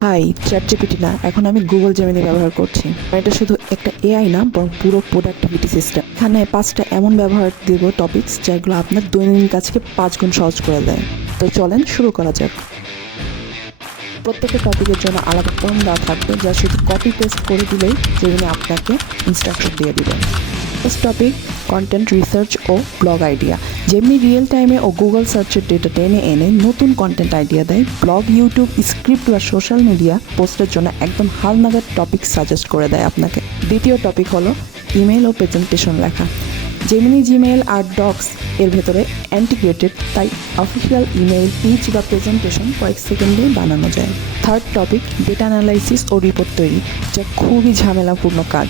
High, ChatGPT না, এখন আমি গুগল জেমিনি ব্যবহার করছি। এটা শুধু একটা এআই না, বরং পুরো প্রোডাক্টিভিটি সিস্টেম। এখানে 5টা এমন ব্যবহার দেব টপিকস যেগুলো আপনার দৈনন্দিন কাজকে 5 গুণ সহজ করে দেয়। তো চলেন শুরু করা যাক। প্রত্যেকটা টপিকের জন্য আলাদা ফর্ম দেওয়া থাকবে, যা শুধু কপি পেস্ট করে দিলেই জেমিনি আপনাকে ইনস্ট্রাকশন দিয়ে দিবে। ফার্স্ট টপিক, কন্টেন্ট রিসার্চ ও ব্লগ আইডিয়া। যেমনি রিয়েল টাইমে ও গুগল সার্চের ডেটা টেনে এনে নতুন কন্টেন্ট আইডিয়া দেয়। ব্লগ, ইউটিউব, স্ক্রিপ্ট বা সোশ্যাল মিডিয়া পোস্টের জন্য একদম হালনাগাদ টপিক সাজেস্ট করে দেয় আপনাকে। দ্বিতীয় টপিক হলো ইমেল ও প্রেজেন্টেশন লেখা। জেমিনি জিমেইল আর ডক্স এর ভেতরে ইন্টিগ্রেটেড, তাই অফিসিয়াল ইমেইল, পিচ বা প্রেজেন্টেশন কয়েক সেকেন্ডে বানানো যায়। থার্ড টপিক, ডেটা অ্যানালাইসিস ও রিপোর্ট তৈরি, যা খুবই ঝামেলাপূর্ণ কাজ।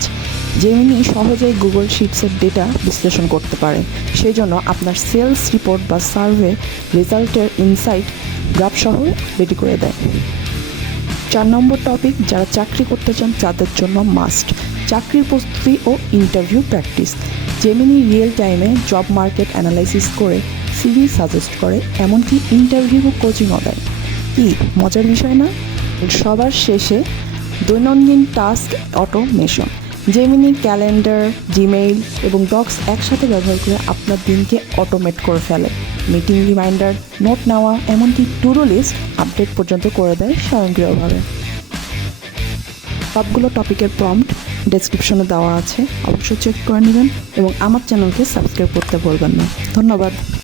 জেমিনি সহজেই গুগল শিটসের ডেটা বিশ্লেষণ করতে পারে, সেই জন্য আপনার সেলস রিপোর্ট বা সার্ভে রেজাল্টের ইনসাইট গ্রাফ সহ রেডি করে দেয়। 4 নম্বর টপিক, যারা চাকরি করতে চান তাদের জন্য মাস্ট, চাকরির প্রস্তুতি ও ইন্টারভিউ প্র্যাকটিস। জেমিনি রিয়েল টাইমে জব মার্কেট অ্যানালাইসিস করে সিভি সাজেস্ট করে, এমনকি ইন্টারভিউ কোচিংও দেয়। কি মজার বিষয় না? সবার শেষে দৈনন্দিন task automation. Gemini calendar, Gmail এবং ডক্স একসাথে ব্যবহার করে আপনার দিনকে অটোমেট করে ফেলে। মিটিং রিমাইন্ডার, নোট নেওয়া, এমনকি টু ডু লিস্ট আপডেট পর্যন্ত করে দেয় স্বয়ংক্রিয়ভাবে। সবগুলো টপিকের প্রম্পট ডেসক্রিপশনে দেওয়া আছে, অবশ্যই চেক করে নেবেন এবং আমার চ্যানেলকে সাবস্ক্রাইব করতে ভুলবেন না। ধন্যবাদ।